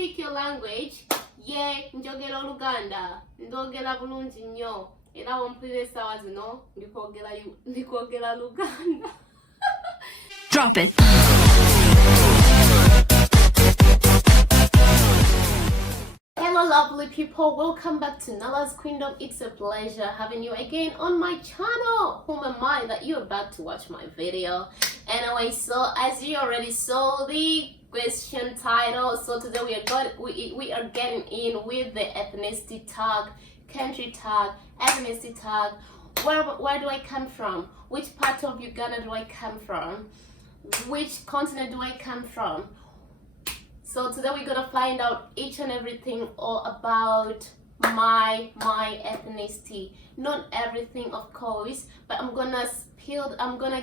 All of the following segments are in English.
speak your language. Ye njogera Uganda, ndogera bulungi nnyo. Era wompulira essaawa zino ndikwogera Uganda. Drop it. Hello lovely people, welcome back to Nala's Kingdom. It's a pleasure having you again on my channel. Whom am I that you're about to watch my video? Anyway, so as you already saw the question title, so today we are getting in with the ethnicity tag, country tag, ethnicity tag. Where do I come from? Which part of Uganda do I come from? Which continent do I come from? So today we're gonna find out each and everything all about my ethnicity. Not everything, of course, but I'm gonna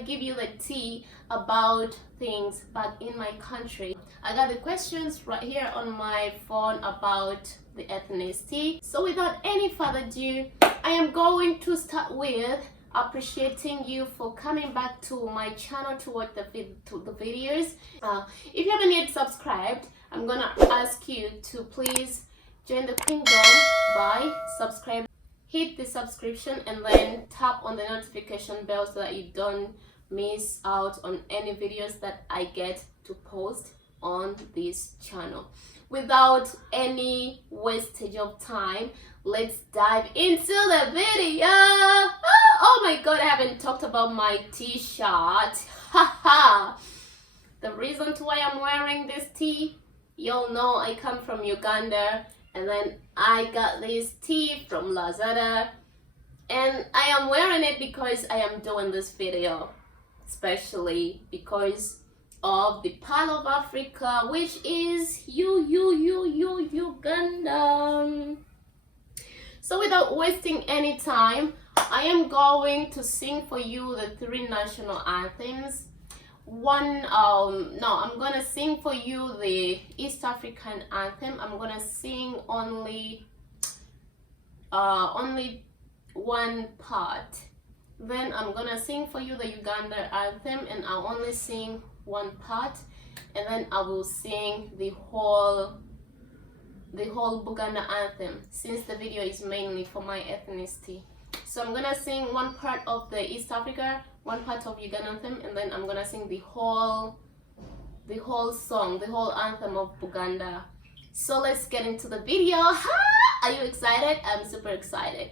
give you the tea about things back in my country. I got the questions right here on my phone about the ethnicity. So without any further ado, I am going to start with appreciating you for coming back to my channel to watch the videos. If you haven't yet subscribed, I'm gonna ask you to please join the kingdom by subscribing. Hit the subscription and then tap on the notification bell so that you don't miss out on any videos that I get to post on this channel. Without any wastage of time, let's dive into the video. Oh my god, I haven't talked about my t-shirt. Haha. The reason why I'm wearing this tee, y'all know I come from Uganda, and then I got this tee from Lazada, and I am wearing it because I am doing this video, especially because of the part of Africa which is Uganda. So without wasting any time, I am going to sing for you the 3 national anthems. I'm gonna sing for you the East African anthem. I'm gonna sing only one part. Then I'm gonna sing for you the Uganda anthem, and I'll only sing one part, and then I will sing the whole Buganda anthem, since the video is mainly for my ethnicity. So I'm gonna sing one part of the East Africa, one part of Uganda anthem, and then I'm gonna sing the whole song, the whole anthem of Buganda. So let's get into the video. Are you excited? I'm super excited.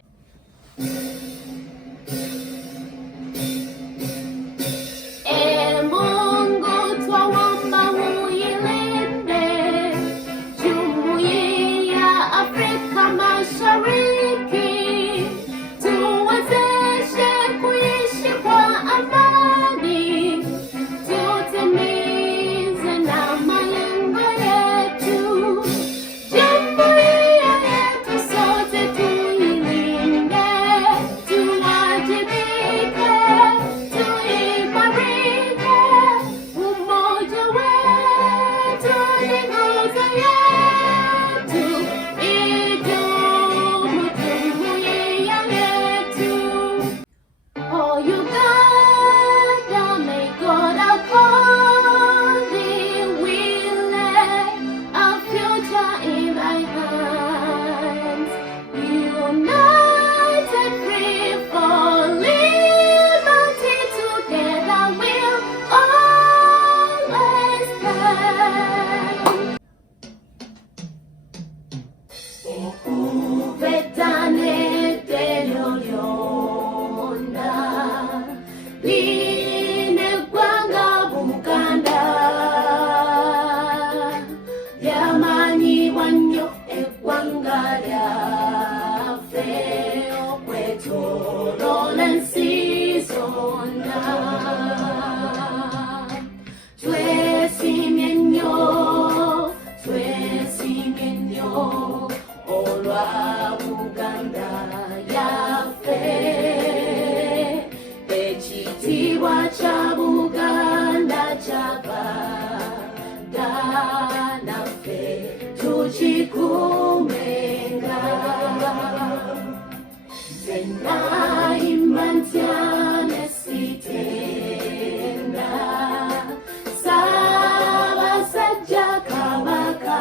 Kabaka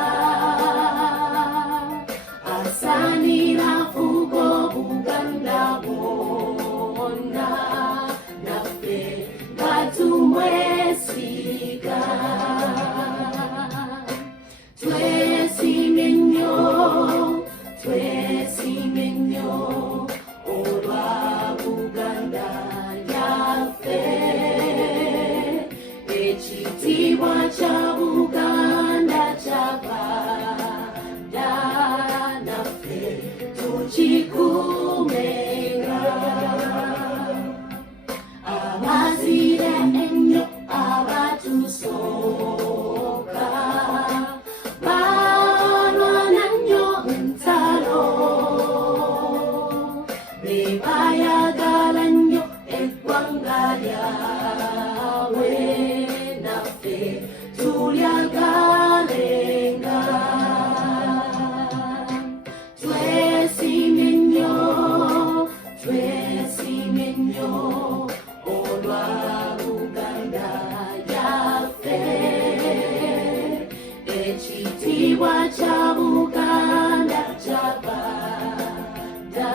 Ekitiibwa kya Buganda kyabadda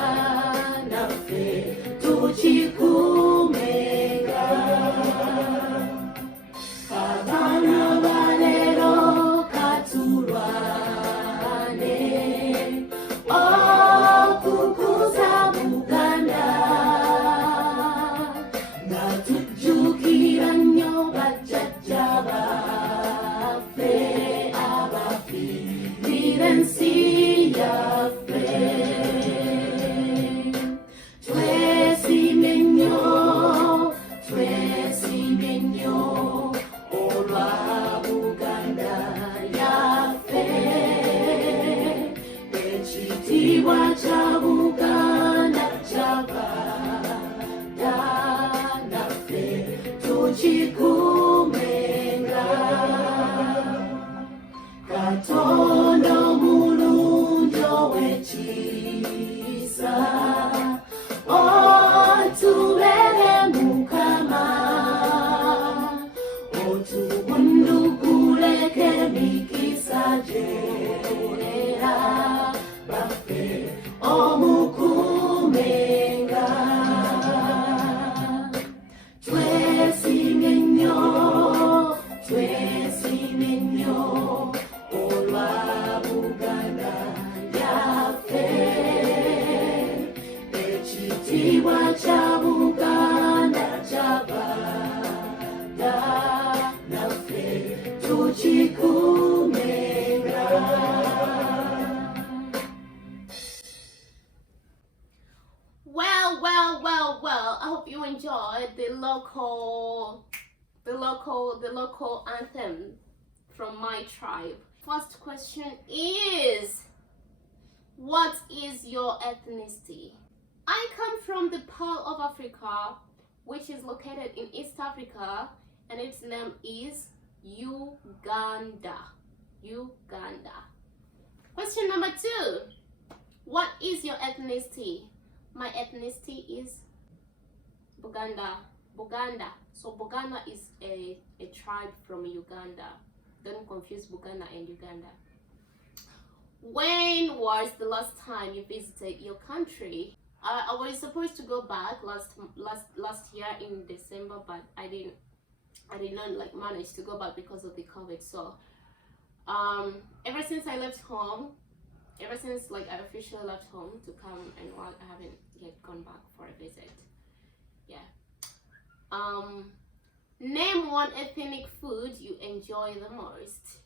naffe tukikuumenga. Abaana ba leero katulwane okukuza Buganda nga tujjukira nnyo bajjajja baffe abafiirira ensi yaffe. Twesiimye nnyo, twesiimye nnyo olwa Buganda yaffe. Ekitiibwa kya Buganda kyabadda naffe tukikuumenga. Katonda omulungi ow'ekisa, otubeere Mukama, otubunduguleko emikisa gye era baffe omukuumenga. Twesiimye nnyo, twesiimye nnyo olwa Buganda yaffe. Ekitiibwa kya Buganda kyabadda naffe tukikuumenga. Well, I hope you enjoyed the local anthem from my tribe. First question is, what is your ethnicity? I come from the Pearl of Africa, which is located in East Africa, and its name is Uganda. Question number 2, what is your ethnicity? My ethnicity is Buganda. So Buganda is a tribe from Uganda. Don't confuse Buganda and Uganda. When was the last time you visited your country? I was supposed to go back last year in December, but I did not manage to go back because of the COVID. So ever since I left home, I officially left home to come and work, I haven't yet gone back for a visit. Yeah. Name one ethnic food you enjoy the most.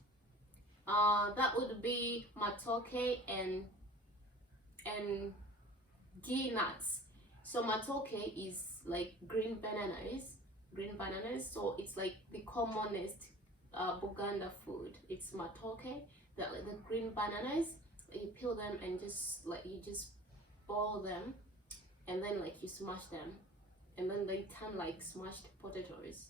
That would be matoke and ghee nuts. So matoke is like green bananas. So it's like the commonest Buganda food. It's matoke, the green bananas. You peel them and you just boil them, and then you smash them, and then they turn like mashed potatoes,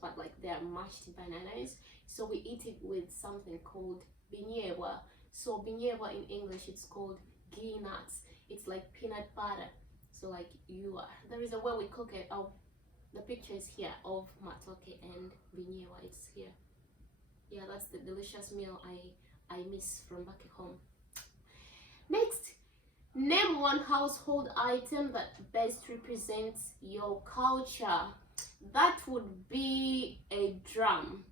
but they are mashed bananas. So we eat it with something called binyewa. So binyewa in English it's called ghee nuts. It's like peanut butter. So there is a way we cook it. Oh, the picture is here of matoke and binyewa. It's here. Yeah, that's the delicious meal I miss from back home. Next, name one household item that best represents your culture. That would be a drum.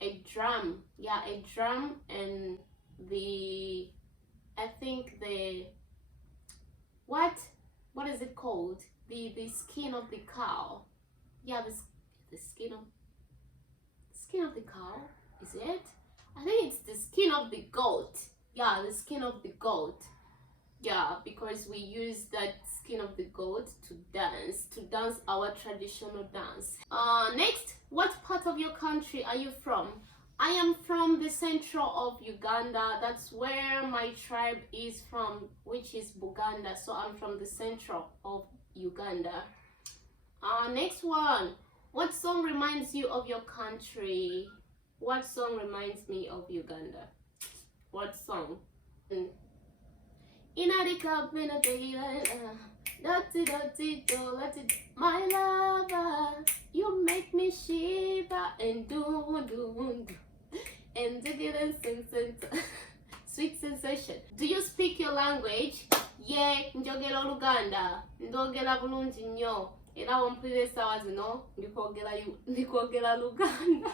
Yeah, a drum, and what is it called? The skin of the cow. Yeah, the skin of the cow. Is it? I think it's the skin of the goat. Yeah, the skin of the goat. Yeah, because we use that skin of the goat to dance our traditional dance. Next, what part of your country are you from? I am from the central of Uganda. That's where my tribe is from, which is Buganda. So I'm from the central of Uganda. Next one, what song reminds you of your country? What song reminds me of Uganda? What song? My lover, you make me shiver and do. Sweet sensation. Do you speak your language? Yeah, njogera Oluganda. Ndogera bulungi nnyo. Era wompulira essaawa zino ndikwogera Luganda.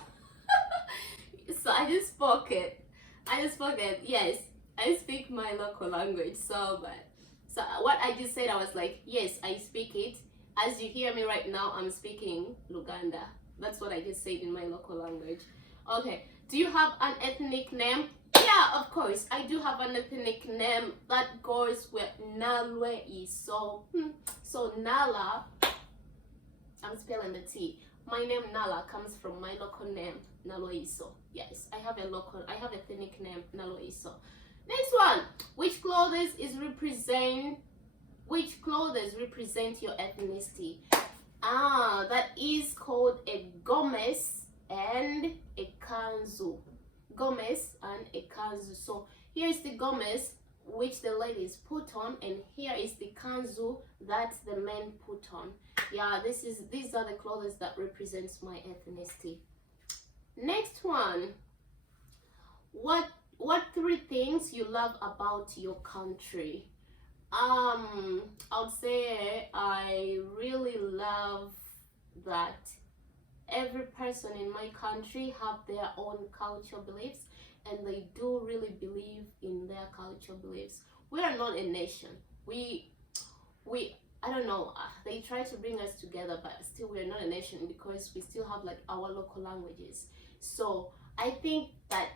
So I just spoke it. Yes, I speak my local language. So what I just said, I was like, yes, I speak it. As you hear me right now, I'm speaking Luganda. That's what I just said in my local language. Okay, do you have an ethnic name? Yeah, of course, I do have an ethnic name that goes with Nalwe Iso. So Nala, I'm spelling the T. My name Nala comes from my local name, Nalwe Iso. Yes, I have ethnic name, Nalwe Iso. Next one, which clothes represent your ethnicity? That is called a gomes and a kanzu. Gomes and a kanzu. So here is the gomes which the ladies put on, and here is the kanzu that the men put on. Yeah, these are the clothes that represents my ethnicity. Next one, what 3 things you love about your country? I would say I really love that every person in my country have their own cultural beliefs, and they do really believe in their cultural beliefs. We are not a nation. We I don't know, they try to bring us together, but still we're not a nation because we still have like our local languages. So I think that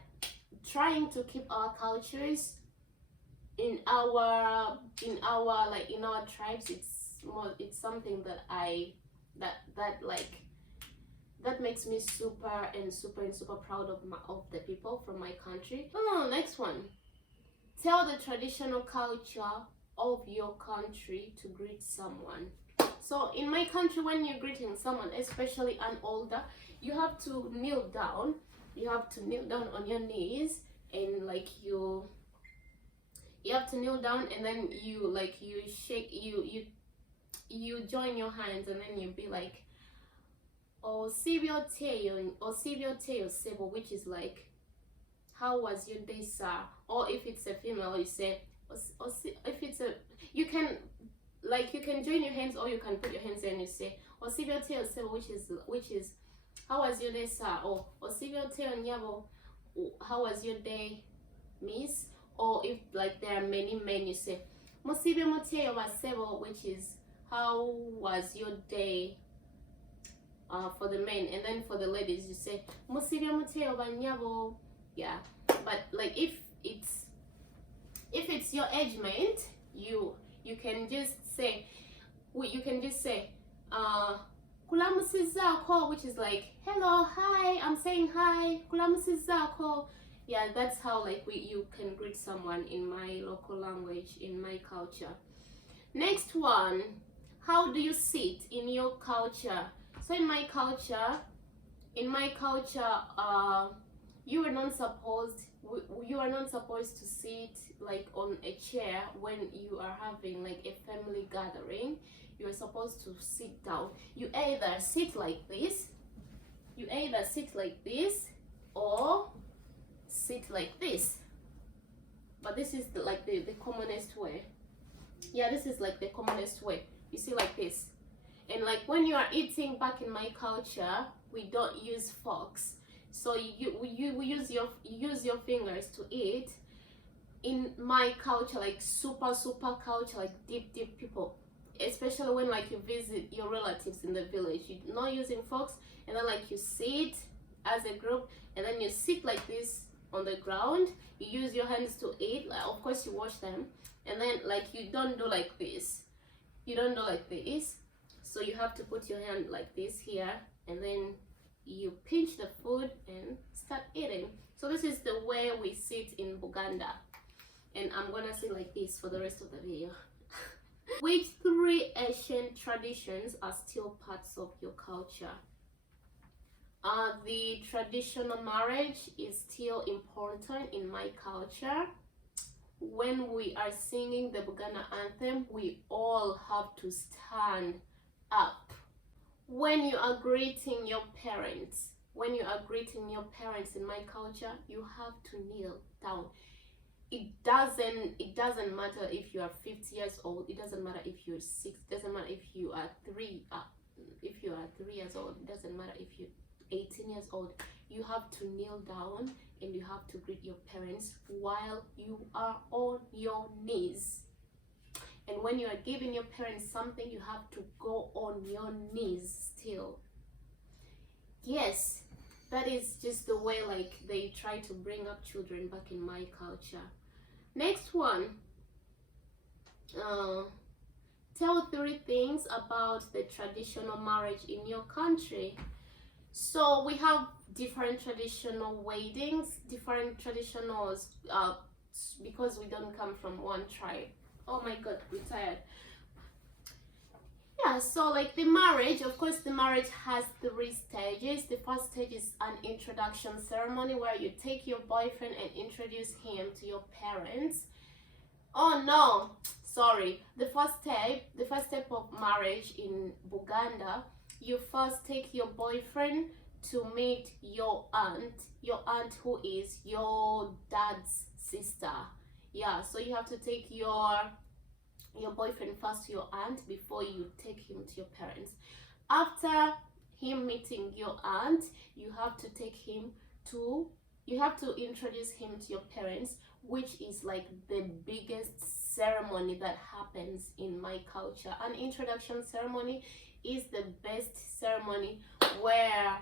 trying to keep our cultures in our tribes, it's something that that makes me super proud of the people from my country. Next one, tell the traditional culture of your country to greet someone. So in my country, when you're greeting someone, especially an older, you have to kneel down. You have to kneel down on your knees, and like you have to kneel down, and then you shake, you join your hands, and then you be like, Osibio Sebo, which is like, how was your day, sir? Or if it's a female, you say, if it's a, you can join your hands, or you can put your hands in and you say, Osibio Sebo, which is, how was your day, sir? Or Osibio Nyabo, how was your day, miss? Or if like there are many men, you say, Mosibio Moteo Sebo, which is, how was your day? For the men, and then for the ladies you say Mosibio Moteo Banyabo. Yeah, but like if it's your age mate, you can just say Kulamusizako, which is like, hello, hi, I'm saying hi, Kulamusizako. Yeah, that's how like you can greet someone in my local language, in my culture. Next one, how do you sit in your culture? So in my culture, you are not supposed to sit like on a chair when you are having like a family gathering. You are supposed to sit down. You either sit like this, or sit like this. But this is the commonest way. Yeah, this is like the commonest way. You see, like this. And like when you are eating back in my culture, we don't use forks. So we use your fingers to eat. In my culture, like super culture, like deep people, especially when like you visit your relatives in the village, you're not using forks, and then like you sit as a group, and then you sit like this on the ground. You use your hands to eat. Like, of course you wash them, and then like you don't do like this. So you have to put your hand like this here, and then you pinch the food and start eating. So this is the way we sit in Uganda, and I'm gonna sit like this for the rest of the video. Which 3 Asian traditions are still parts of your culture? The traditional marriage is still important in my culture. When we are singing the Buganda anthem, we all have to stand up. When you are greeting your parents, when you are greeting your parents in my culture, you have to kneel down. It doesn't matter if you are 50 years old. It doesn't matter if you're 6. It doesn't matter if you are 3. If you are 3 years old. It doesn't matter if you're 18 years old. You have to kneel down and you have to greet your parents while you are on your knees. And when you are giving your parents something, you have to go on your knees still. Yes, that is just the way like they try to bring up children back in my culture. Next one, tell 3 things about the traditional marriage in your country. So we have different traditional weddings, different traditionals, because we don't come from one tribe. Oh my god, I'm tired. Yeah, so like the marriage, of course the marriage has 3 stages. The first stage is an introduction ceremony where you take your boyfriend and introduce him to your parents. Oh no, sorry. The first step of marriage in Uganda, you first take your boyfriend to meet your aunt who is your dad's sister. Yeah, so you have to take your boyfriend first to your aunt before you take him to your parents. After him meeting your aunt, you have to introduce him to your parents, which is like the biggest ceremony that happens in my culture. An introduction ceremony is the best ceremony where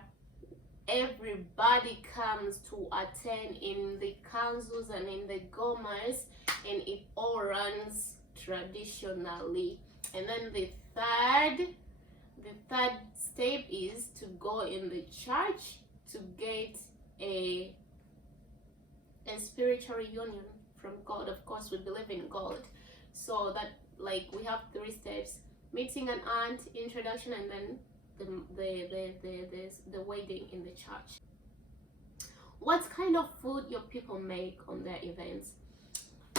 everybody comes to attend in the councils and in the gomas, and it all runs traditionally. And then the third step is to go in the church to get a spiritual union from God. Of course, we believe in God, so that like we have 3 steps: meeting an aunt, introduction, and then the wedding in the church. What kind of food your people make on their events?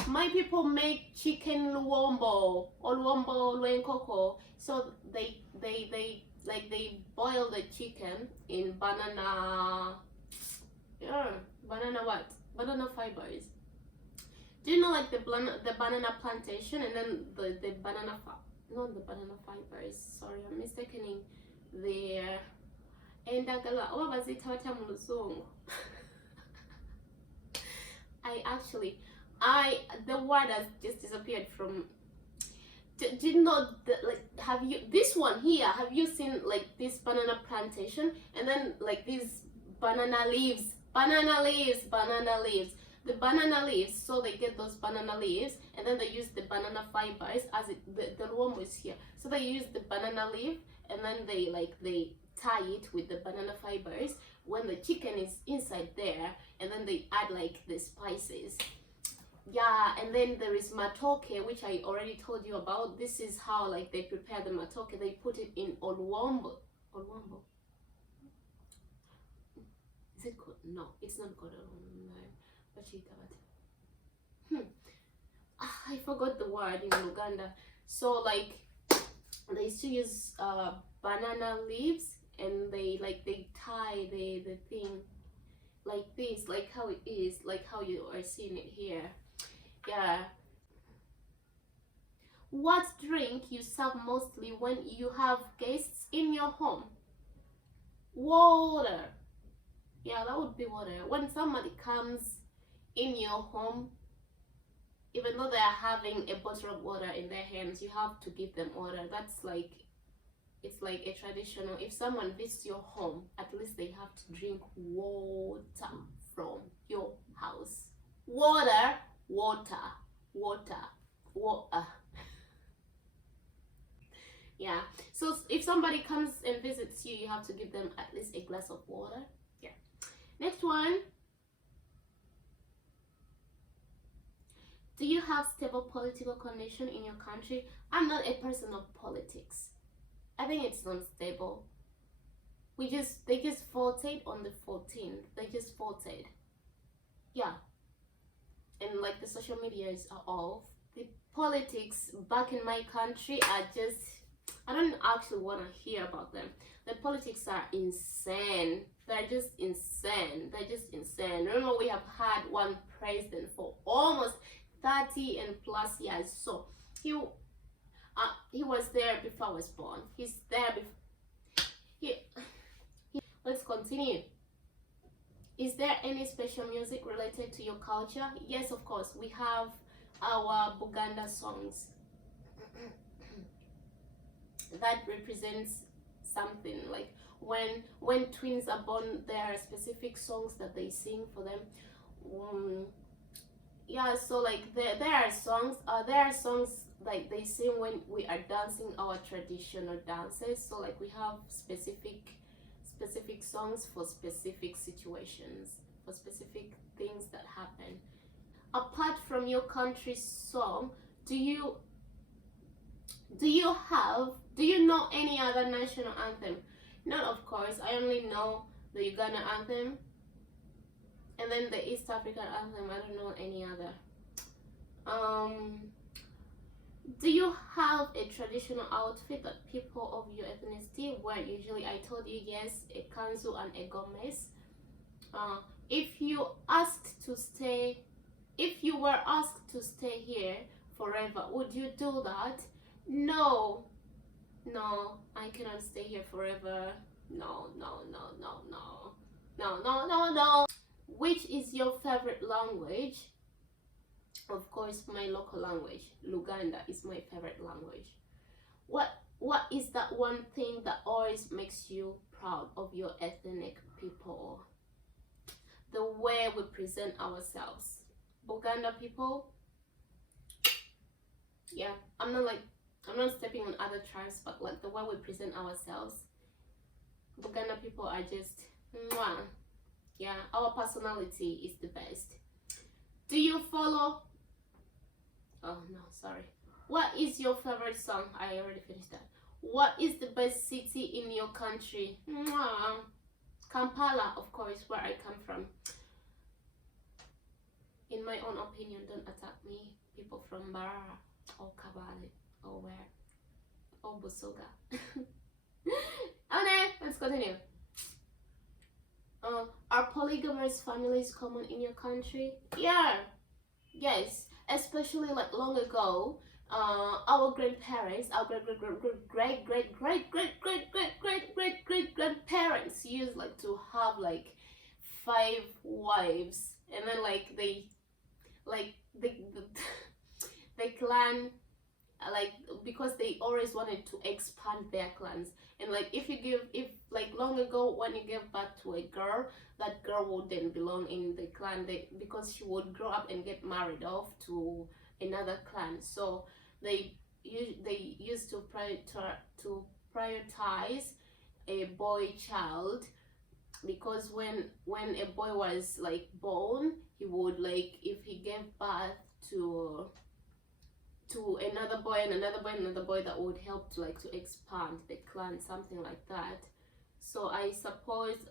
My people make chicken luombo or luombo luenkoko. So they boil the chicken in banana fibers. Do you know like the banana plantation, and then the banana not the banana fibers, sorry, I'm mistaking their endagala. What was it? The word has just disappeared from. Do you know have you this one here? Have you seen like this banana plantation, and then like these banana leaves? The banana leaves, so they get those banana leaves, and then they use the banana fibers as the luombo is here. So they use the banana leaf, and then they tie it with the banana fibers when the chicken is inside there, and then they add like the spices. Yeah, and then there is matoke, which I already told you about. This is how like they prepare the matoke. They put it in oluombo. Is it called? No, it's not called oluombo. I forgot the word in Uganda. So like they used to use banana leaves, and they tie the thing like this, like how it is, like how you are seeing it here. Yeah. What drink you serve mostly when you have guests in your home? Water. Yeah, that would be water. When somebody comes in your home, even though they are having a bottle of water in their hands, you have to give them water. That's like, it's like a traditional. If someone visits your home, at least they have to drink water from your house. Water. Yeah, so if somebody comes and visits you, you have to give them at least a glass of water. Yeah. Next one. Do you have stable political condition in your country? I'm not a person of politics. I think it's unstable. They just voted on the 14th. They just voted. Yeah. And like the social medias are off. The politics back in my country are just, I don't actually want to hear about them. The politics are insane. they're just insane. They're just insane. Remember, we have had one president for almost 30 and plus years. So he was there before I was born. He's there before. Let's continue. Is there any special music related to your culture? Yes, of course. We have our Buganda songs that represents something. Like when twins are born, there are specific songs that they sing for them. Yeah, so like there are songs like they sing when we are dancing our traditional dances. So like we have specific songs for specific situations, for specific things that happen. Apart from your country's song, do you know any other national anthem? Not, of course. I only know the Uganda anthem, and then the East African anthem. I don't know any other. Do you have a traditional outfit that people of your ethnicity wear usually? I told you yes, a kanzu and a gomez. If you were asked to stay here forever, would you do that? No, I cannot stay here forever. No. Which is your favorite language? Of course, my local language, Luganda, is my favorite language. What is that one thing that always makes you proud of your ethnic people? The way we present ourselves. Buganda people, yeah, I'm not stepping on other tribes, but like the way we present ourselves, Buganda people are just mwah. Yeah, our personality is the best. Do you follow? Oh no, sorry. What is your favorite song? I already finished that. What is the best city in your country? Mwah. Kampala, of course, where I come from. In my own opinion, don't attack me. People from Barara or Kabale or where? Or Busoga. Okay, let's continue. Are polygamous families common in your country? Yeah. Yes. Especially like long ago, our grandparents, our great grandparents used like to have like 5 wives, and then like the clan, like, because they always wanted to expand their clans. And like if like long ago when you give birth to a girl, that girl would then belong in the clan, because she would grow up and get married off to another clan. So they used to prioritize a boy child, because when a boy was like born, he would, like, if he gave birth to another boy and another boy and another boy, that would help to like to expand the clan, something like that. So I suppose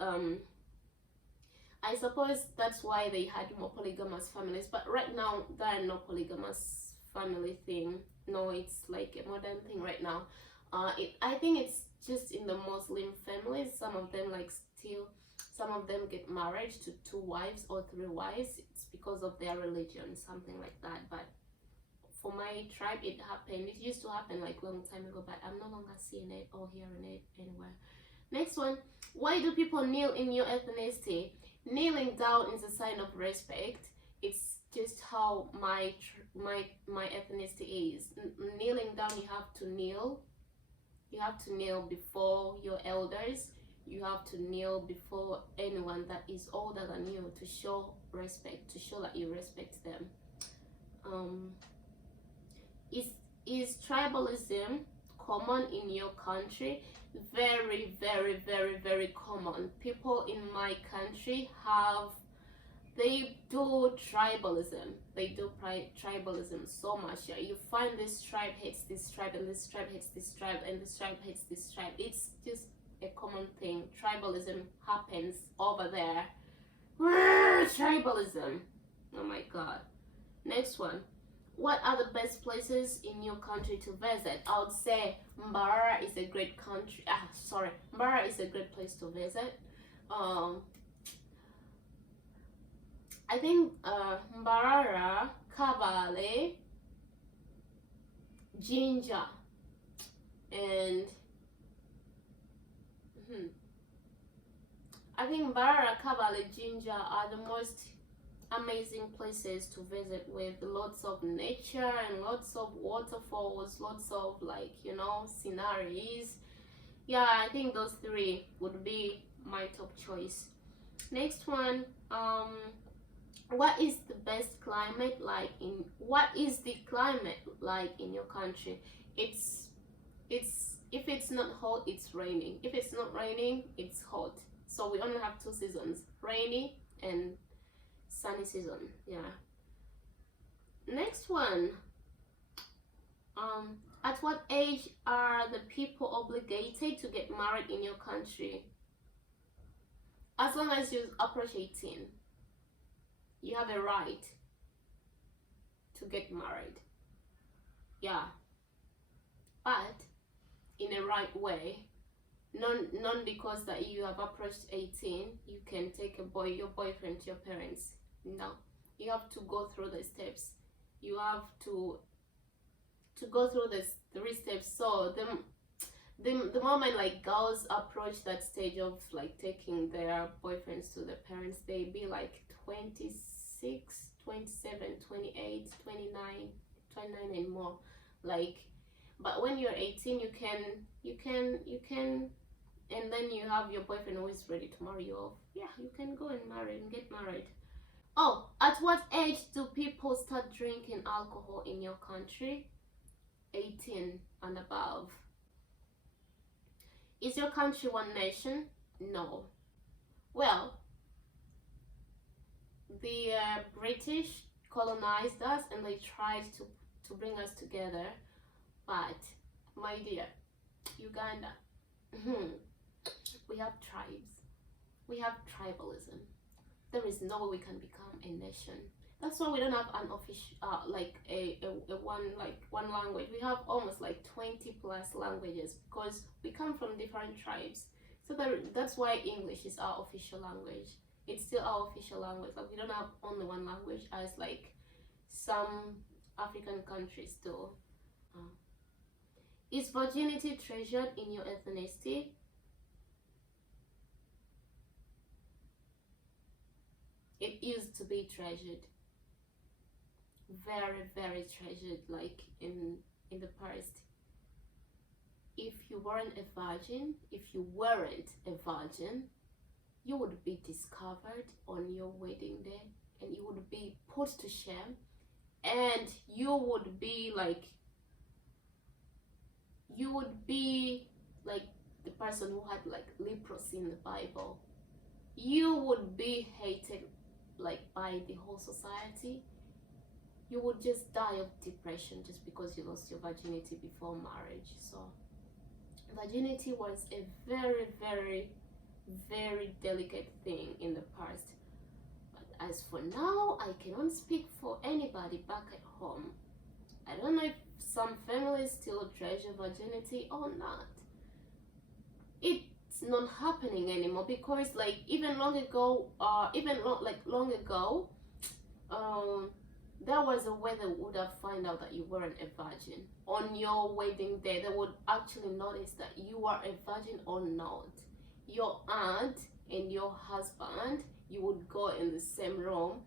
that's why they had more polygamous families. But right now there are no polygamous family thing. No, it's like a modern thing right now. I think it's just in the Muslim families. Some of them get married to 2 wives or 3 wives. It's because of their religion, something like that. But for my tribe, it happened. It used to happen like long time ago, but I'm no longer seeing it or hearing it anywhere. Next one. Why do people kneel in your ethnicity? Kneeling down is a sign of respect. It's just how my ethnicity is. Kneeling down, you have to kneel. You have to kneel before your elders. You have to kneel before anyone that is older than you, to show respect, to show that you respect them. Is tribalism common in your country? Very, very, very, very common. People in my country they do tribalism. They do tribalism so much. Yeah, you find this tribe hates this tribe, and this tribe hates this tribe, and this tribe hates this tribe. It's just a common thing. Tribalism happens over there. Tribalism. Oh my god. Next one. What are the best places in your country to visit? I would say Mbarara is a great country. Mbarara is a great place to visit. Um, I think Mbarara, Kabale, Ginger, and I think Mbarara, Kabale, Ginger are the most amazing places to visit, with lots of nature and lots of waterfalls, lots of sceneries. Yeah, I think those three would be my top choice. Next one, what is the climate like in your country? It's if it's not hot, it's raining. If it's not raining, it's hot. So we only have two seasons, rainy and sunny season. Yeah. Next one, at what age are the people obligated to get married in your country? As long as you approach 18, you have a right to get married. Yeah, but in a right way. None because that you have approached 18, you can take your boyfriend to your parents. No, you have to go through the steps. You have to go through the 3 steps. So the moment like girls approach that stage of like taking their boyfriends to their parents, they be like 26, 27, 28, 29 and more. Like, but when you're 18, you can, and then you have your boyfriend always ready to marry you off. Yeah, you can go and get married. Oh, at what age do people start drinking alcohol in your country? 18 and above. Is your country one nation? No. Well, the British colonized us and they tried to bring us together, but my dear, Uganda, we have tribes, we have tribalism. There is no way we can become a nation. That's why we don't have an official one language. We have almost like 20 plus languages because we come from different tribes. So that's why English is our official language. It's still our official language. Like, we don't have only one language as like some African countries do. Is virginity treasured in your ethnicity? It used to be treasured. Very, very treasured, like in the past. If you weren't a virgin, you would be discovered on your wedding day and you would be put to shame, and you would be like the person who had like leprosy in the Bible. You would be hated like by the whole society. You would just die of depression just because you lost your virginity before marriage. So virginity was a very, very, very delicate thing in the past. But as for now, I cannot speak for anybody back at home. I don't know if some families still treasure virginity or not. It's not happening anymore because like even long ago, there was a way they would have found out that you weren't a virgin. On your wedding day, they would actually notice that you are a virgin or not. Your aunt and your husband, you would go in the same room,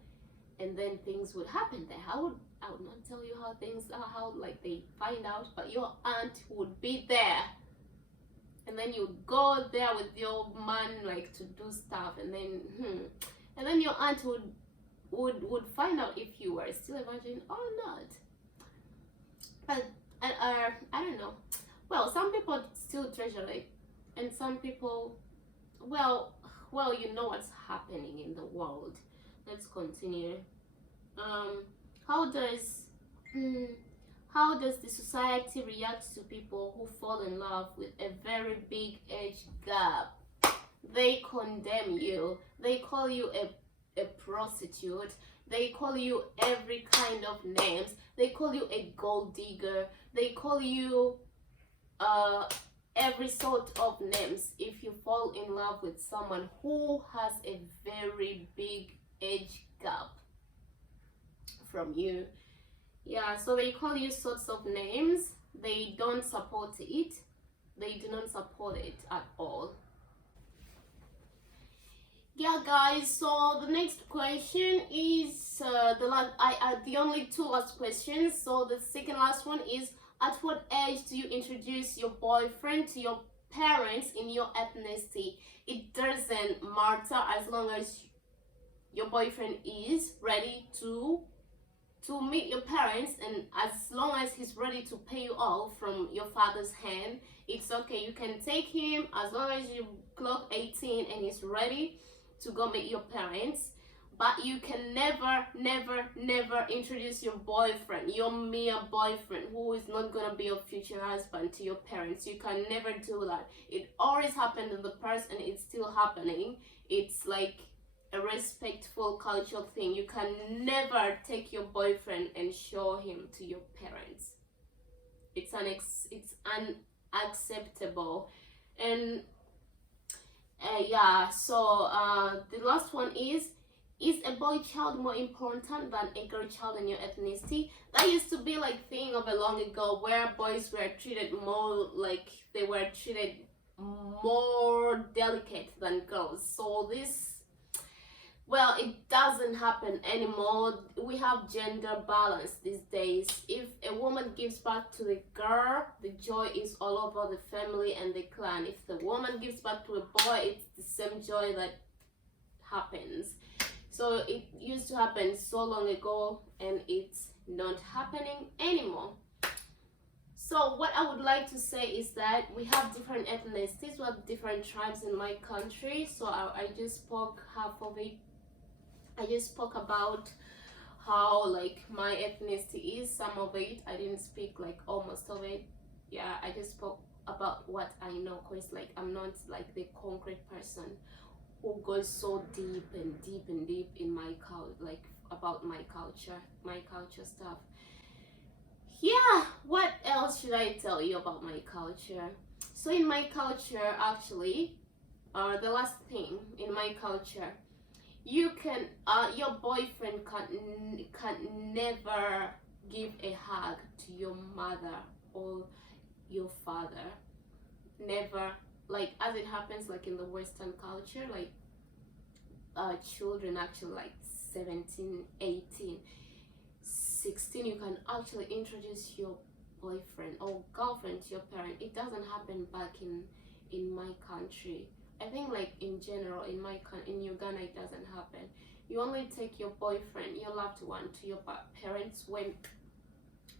and then things would happen there. I would not tell you how things are, how like they find out, but your aunt would be there. And then you go there with your man like to do stuff, and then your aunt would find out if you were still a virgin or not. But I don't know. Well, some people still treasure it, and some people, well, you know what's happening in the world. Let's continue. How does the society react to people who fall in love with a very big age gap? They condemn you. They call you a prostitute. They call you every kind of names. They call you a gold digger. They call you every sort of names if you fall in love with someone who has a very big age gap from you. Yeah, so they call you sorts of names. They don't support it. They do not support it at all. Yeah, guys, so the next question is the only two last questions. So the second last one is, at what age do you introduce your boyfriend to your parents in your ethnicity? It doesn't matter as long as your boyfriend is ready to meet your parents, and as long as he's ready to pay you off from your father's hand, it's okay. You can take him as long as you clock 18 and he's ready to go meet your parents. But you can never introduce your boyfriend, your mere boyfriend, who is not gonna be your future husband, to your parents. You can never do that. It always happened in the past and it's still happening. It's like a respectful cultural thing. You can never take your boyfriend and show him to your parents. It's unacceptable. And yeah, so the last one is a boy child more important than a girl child in your ethnicity? That used to be like thing of a long ago, where boys were treated more like they were treated more delicate than girls. So this, well, it doesn't happen anymore. We have gender balance these days. If a woman gives birth to the girl, the joy is all over the family and the clan. If the woman gives birth to a boy, it's the same joy that happens. So it used to happen so long ago and it's not happening anymore. So what I would like to say is that we have different ethnicities, we have different tribes in my country. So I just spoke half of it. I just spoke about how like my ethnicity is, some of it. I didn't speak like almost of it. Yeah, I just spoke about what I know, because like I'm not like the concrete person who goes so deep and deep in my like about my culture stuff. Yeah, what else should I tell you about my culture? So in my culture, actually, the last thing in my culture, you can your boyfriend can never give a hug to your mother or your father. Never. Like, as it happens like in the Western culture, like children actually like 17, 18, 16, you can actually introduce your boyfriend or girlfriend to your parent. It doesn't happen back in my country. I think like in general in Uganda it doesn't happen. You only take your boyfriend, your loved one, to your parents when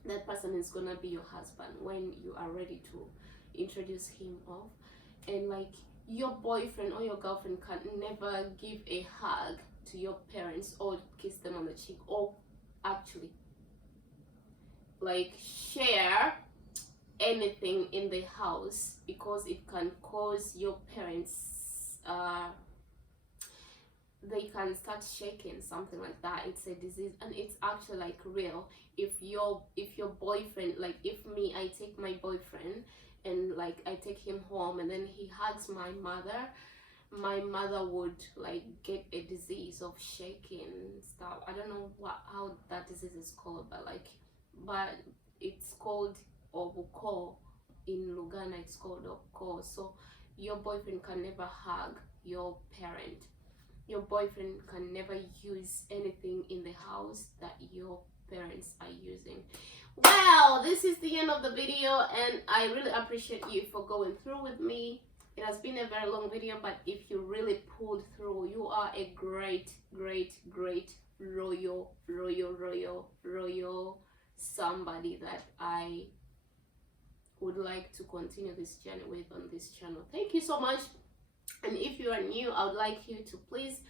that person is gonna be your husband, when you are ready to introduce him off. And like your boyfriend or your girlfriend can never give a hug to your parents or kiss them on the cheek, or actually like share anything in the house, because it can cause your parents they can start shaking, something like that. It's a disease and it's actually like real. If your boyfriend, like if me, I take my boyfriend and like I take him home and then he hugs my mother would like get a disease of shaking stuff. I don't know how that disease is called, but it's called obuko. In Uganda it's called obuko. So your boyfriend can never hug your parent. Your boyfriend can never use anything in the house that your parents are using. Well, this is the end of the video, and I really appreciate you for going through with me. It has been a very long video, but if you really pulled through, you are a great royal somebody that I would like to continue this journey with on this channel. Thank you so much. And if you are new, I would like you to please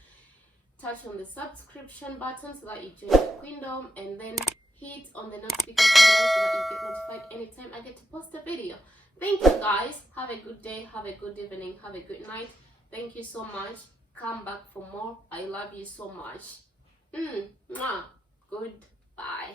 touch on the subscription button so that you join the queendom, and then hit on the notification bell so that you get notified anytime I get to post a video. Thank you guys. Have a good day, have a good evening, have a good night. Thank you so much. Come back for more. I love you so much. Goodbye.